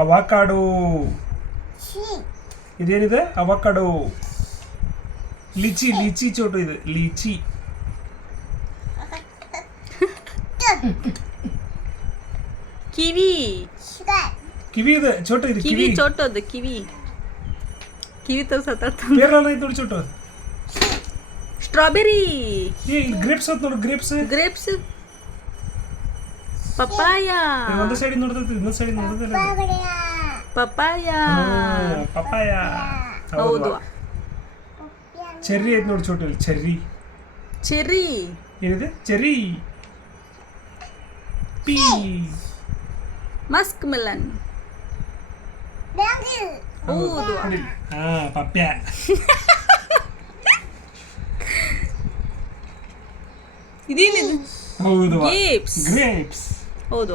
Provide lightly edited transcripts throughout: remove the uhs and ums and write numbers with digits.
Avocado. ಇದೇನಿದೆ? Avocado. Litchi litchi Chotu ಇದು ಲಿಚಿ. ಕಿವಿ ಕಿವಿ ಇದೆ ಚೋಟು ಇದು ಕಿವಿ ಕಿವಿ. ಚೋಟೋದು ಕಿವಿ ಕಿವಿ ತೋರ್ಸತ್ತ ಪೇರಲ ಐತೆ ನೋಡಿ ಚೋಟು. ಸ್ಟ್ರಾಬೆರಿ ಏ ಗ್ರೇಪ್ಸ್ ಅಂತ ನೋಡು ಗ್ರೇಪ್ಸ್. ಗ್ರೇಪ್ಸ್ ಪಪಾಯ ಒಂದು ಸೈಡ್ ನೋಡ್ತೈತಿ ಇನ್ನೊಂದು ಸೈಡ್ ನೋಡ್ತೈತಿ. Papaya papaya. ಹೌದು. ಚೆರ್ರಿ ಐತೆ ನೋಡಿ ಚೋಟು ಇಲ್ಲಿ ಚೆರ್ರಿ. ಚೆರ್ರಿ ಏನಿದೆ? ಚೆರ್ರಿ. ಪೀ. ಮಸ್ಕ್ ಮೆಲನ್ ಹೌದು. ಹಾ ಪಪ್ಯ. ಇದೇನಿದು? ಹೌದು. Grapes grapes. ಹೌದು.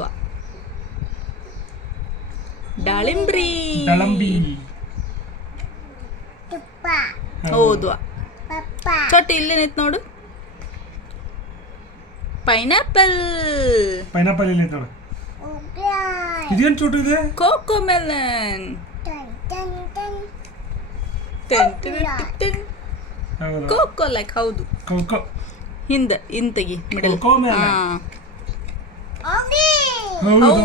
ದಾಳಿಂಬ್ರಿ ದಾಳಂಬಿ. ಹೌದು. ಚೊಟ್ಟ ಇಲ್ಲೇನೈತ್ ನೋಡು. ಪೈನಾಪಲ್ ಪೈನಾಪಲ್ ಇಲ್ಲಿ ನೋಡು. ಇದೇನು ಚೋಟು ಇದೆ? ಕೋಕೋ ಮೆಲನ್ ಹೌದು. ಕೋಕೋ ಲೈಕ್ ಹೌದು. ಕೋಕೋ. ಹಿಂತಗಿ ಮಿಡಲ್. Cocoa melon. ಹೌದು.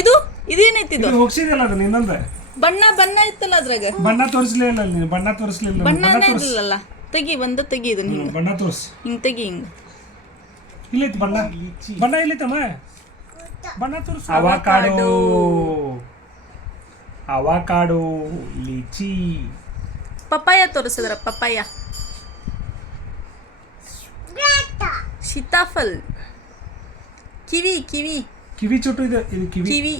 ಇದು ಇದೇನೈತಿ? ಇದು ಹೋಗ್ಸಿದಲ್ಲ ಅದು ಇನ್ನೊಂದು ಬಣ್ಣ ಬಣ್ಣ ಇತ್ತಲ್ಲ ಅದ್ರಾಗ. ಬಣ್ಣ ತೋರಿಸ್ಲಿಲ್ಲ ನೀನು. ಬಣ್ಣ ತೋರಿಸ್ಲಿಲ್ಲ. ಬಣ್ಣನೇ ಇರಲಿಲ್ಲ. ತೆಗಿ ತೆಗಿ ಇದನ್ನ ಹಿಂಗ ಬಣ್ಣ ತೋರಿಸ್. ಹಿಂಗ್ ತೆಗಿ ಹಿಂಗ. ಇಲ್ಲೈತಿ ಬಣ್ಣ. ಬಣ್ಣ ಇಲ್ಲೈತಮ್ಮ. ಬಣ್ಣ ತೋರಿಸು. ಅವಕಾಡೋ. ಅವಕಾಡೋ. ಲಿಚಿ. ಪಪಾಯ ತೋರಿಸಿದ್ರ ಪಪಾಯ. ಸೀತಾಫಲ್. ಕಿವಿ ಕಿವಿ ಕಿವಿ ಚೋಟು ಇದೆ ಇದು ಕಿವಿ. ಕಿವಿ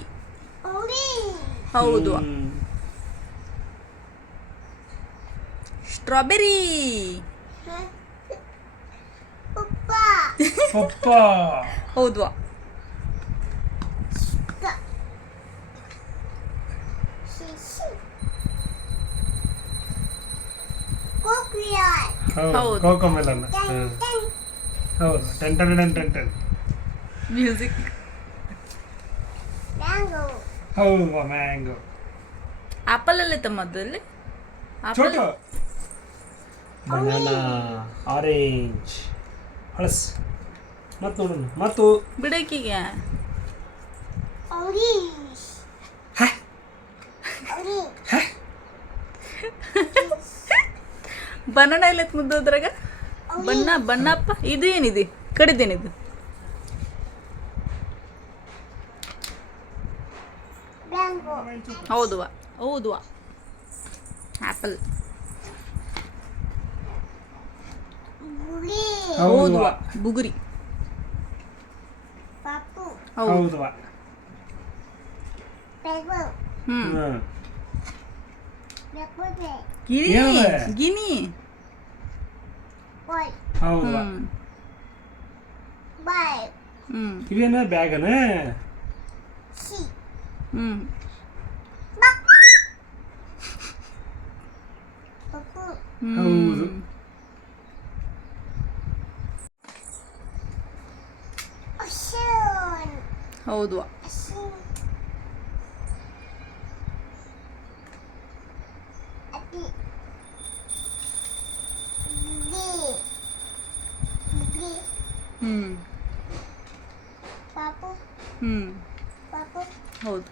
ಹೌದು. ಸ್ಟ್ರಾಬೆರಿ. ಪಪ್ಪ. ಹೌದು. ಹೌದು. Coco melon. ಹೌದು. Ten ten ten ten ten. Music. ಹೌದು. ಮ್ಯಾಂಗೋ. ಆಪಲ್ ಅಲ್ಲಿ ಮೊದಲು ಆಪಲ್. ಚೋಟು. ಬನಾನಾ. ಆರೆಂಜ್. ಹಳಸ್. ಮತ್ತು ನೋಡೋಣ ಮತ್ತು ಬಿಡಕಿಗೆ ಬನಾನಾ ಇಲ್ಲ ಮುದ್ದೋದ್ರಾಗ. ಬಣ್ಣ ಬಣ್ಣಪ್ಪ. ಇದು ಏನಿದೆ? ಕಡಿದೇನಿದು? ಹೌದು ಹೌದು. ಆಪಲ್. ಹೌದು. ಬುಗುರಿ. ಹೌದು. ಹ್ಮ್. ಗಿನಿ ಏನದ? ಗಿನಿ. ಹೌದು. ಹ್ಮ್. ಇವೇನ ಬ್ಯಾಗನ? ಹ್ಮ್. ಹೌದು. ಹೌದು. ಹ್ಮ್. ಹ್ಮ್. ಹೌದು.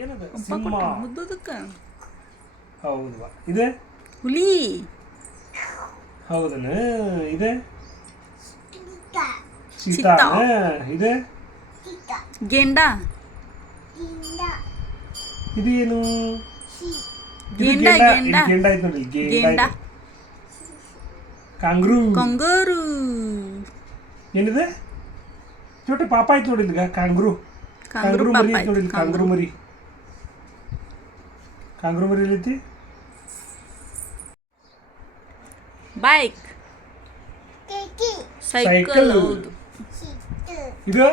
ಏನದ? ಅಪ್ಪ ಸಿಂಹ. ಕೊಟ್ಟ ಮುದ್ದದಕ್ಕ. ಹೌದು. ಇದೆ? ಹುಲಿ. ಹೌದನ? ಇದೆ? ಚೀತಾ. ಇದೆ? ಗೆಂಡ. ಇದು ಏನು? ಗೆಂಡ ಗೆಂಡ ಗೆಂಡ ಐತೆ ನೋಡಿ. ಗೆಂಡ. ಕಾಂಗ್ರೂ. ಕಂಗಾರು. ಏನಿದೆ? ಚೋಟ ಪಾಪ ಆಯ್ತು ನೋಡಿ ಇಲ್ಲಿಗ. ಕಾಂಗ್ರೂ. ಕಾಂಗ್ರೂ ಮರಿ ಪಾಪ ಐತೆ ನೋಡಿ ಇಲ್ಲಿ. ಕಾಂಗ್ರೂ ಕಾಂಗ್ರೂ. ಮರಿ. ಕಾಂಗ್ರೂ ಮರಿ ಎಲ್ಲೈತಿ? ಬೈಕ್. ಸೈಕಲ್. ಹೌದು. ಇದು?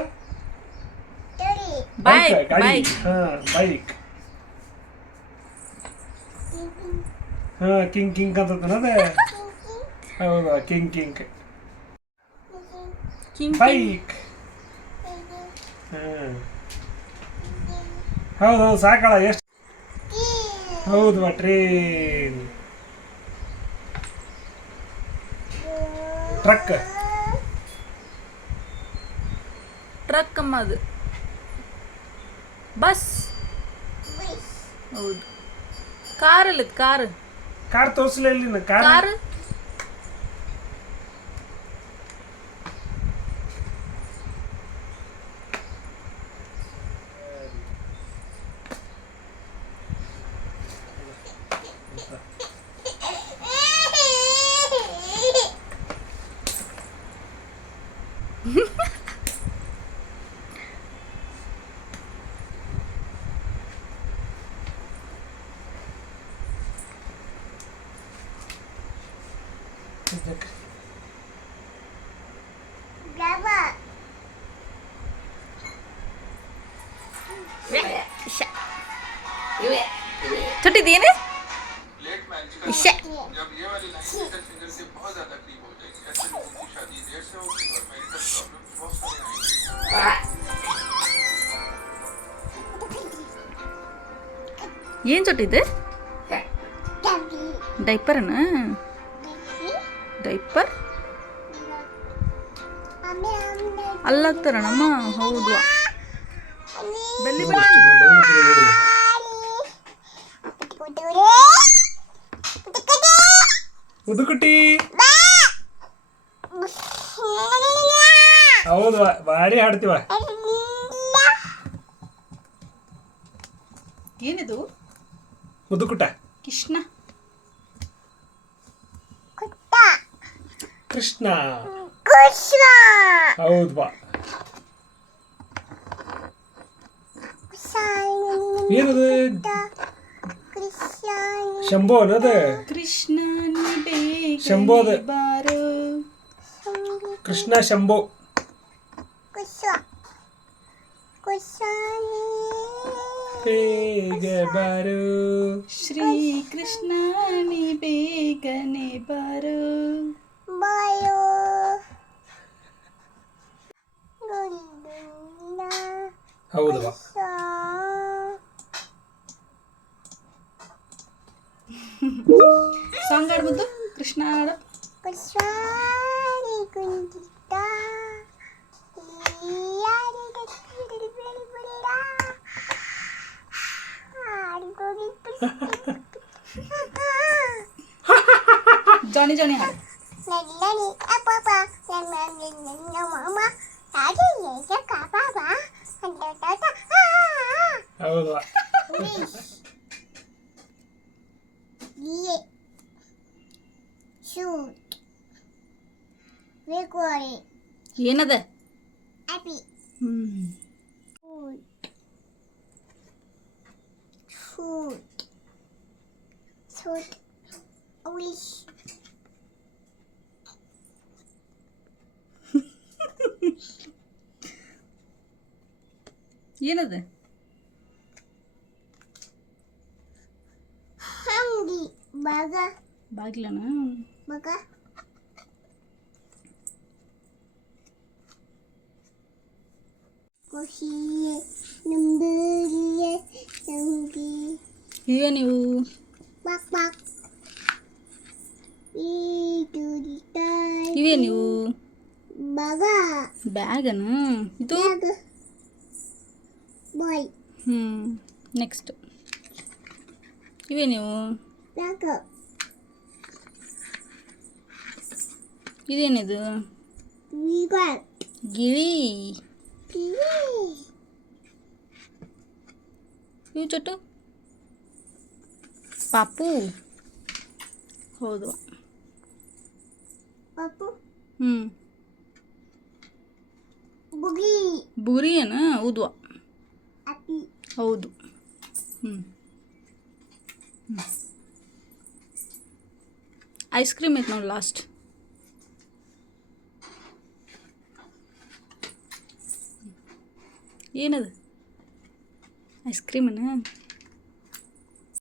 ಬೈಕ್ ಗಾಡಿ. ಬೈಕ್. ಹಾ ಬೈಕ್. ಹಾ ಕಿಂಗ್ ಕಿಂಗ್ ಅಂತದೆ. ಹೌದಾ ಕಿಂಗ್ ಕಿಂಗ್. King bike. ಹಾ ಹೌದು ಹೌದು ಸಾಕಳ ಎಷ್ಟು ಹೌದು ಟ್ರೈನ್ ಟ್ರಕ್ ಟ್ರಕ್ ಅಮ್ಮ ಅದು. ಬಸ್. ಹೌದು. ಕಾರಲ್ಲಿ ಕಾರ್. ಕಾರ್ ತೋರಿಸಲೇ ಇಲ್ಲಿ ಕಾರ್ ಕಾರ್. छुट्टी लेट मैजिकल जब ये वाली लाइन मिडिल फिंगर से बहुत ज्यादा करीब हो जाएगी ऐसे लोगों की शादी देर से होगी और मेडिकल प्रॉब्लम बहुत सारे आएंगे. ಏನು ಚೊಟ್ಟಿದೆ? ಡೈಪರ್ನ ಡೈಪರ್ ಅಲ್ಲಾಗ್ತಾರಣ್ಣಮ್ಮ. ಹೌದು. ಬೆಲ್ಲಿ ಉದುಕುಟಿ ಹೌದು ಭಾರಿ ಹಾಡ್ತೀವ. ಏನಿದು? ಮುದುಕುಟ ಕೃಷ್ಣ. ಕೃಷ್ಣ ಹೌದು ಬಾ. ಏನದು ಶಂಭೋ ಅನ್ನೋದು ಕೃಷ್ಣ ಶಂಭೋ ಅದು. ಬಾರೋ ಕೃಷ್ಣ ಶಂಭೋ ಬೇಗ ಬಾರು ಶ್ರೀ ಕೃಷ್ಣ ನೀ ಬೇಗನೆ ಬಾರೋ. ಹೌದು ಬಾ. ಸಾಂಗ್ ಆಡ್ಬೋದು ಕೃಷ್ಣ ಹಾಡು. ಜಾನಿ ಜಾನಿ ಹಾಡು. ಹೌದು ಬಾ. ಏನದ? ಏನದ? ಬಾಗಿಲನ ಇವೇ ನೀವು ಇವೇ ನೀವು ಬ್ಯಾಗನ ಇದು. ನೆಕ್ಸ್ಟ್ ಇವೇ ನೀವು ಇದೇನಿದು? ಗಿಳಿ. ಇವು ಚೊಟ್ಟು ಪಾಪು. ಹೌದು. ಬುರಿ ಏನ? ಹೌದು ಹೌದು. ಐಸ್ ಕ್ರೀಮ್ ಐತೆ ನೋಡಿ ಲಾಸ್ಟ್. ಏನದು? ಐಸ್ ಕ್ರೀಮನ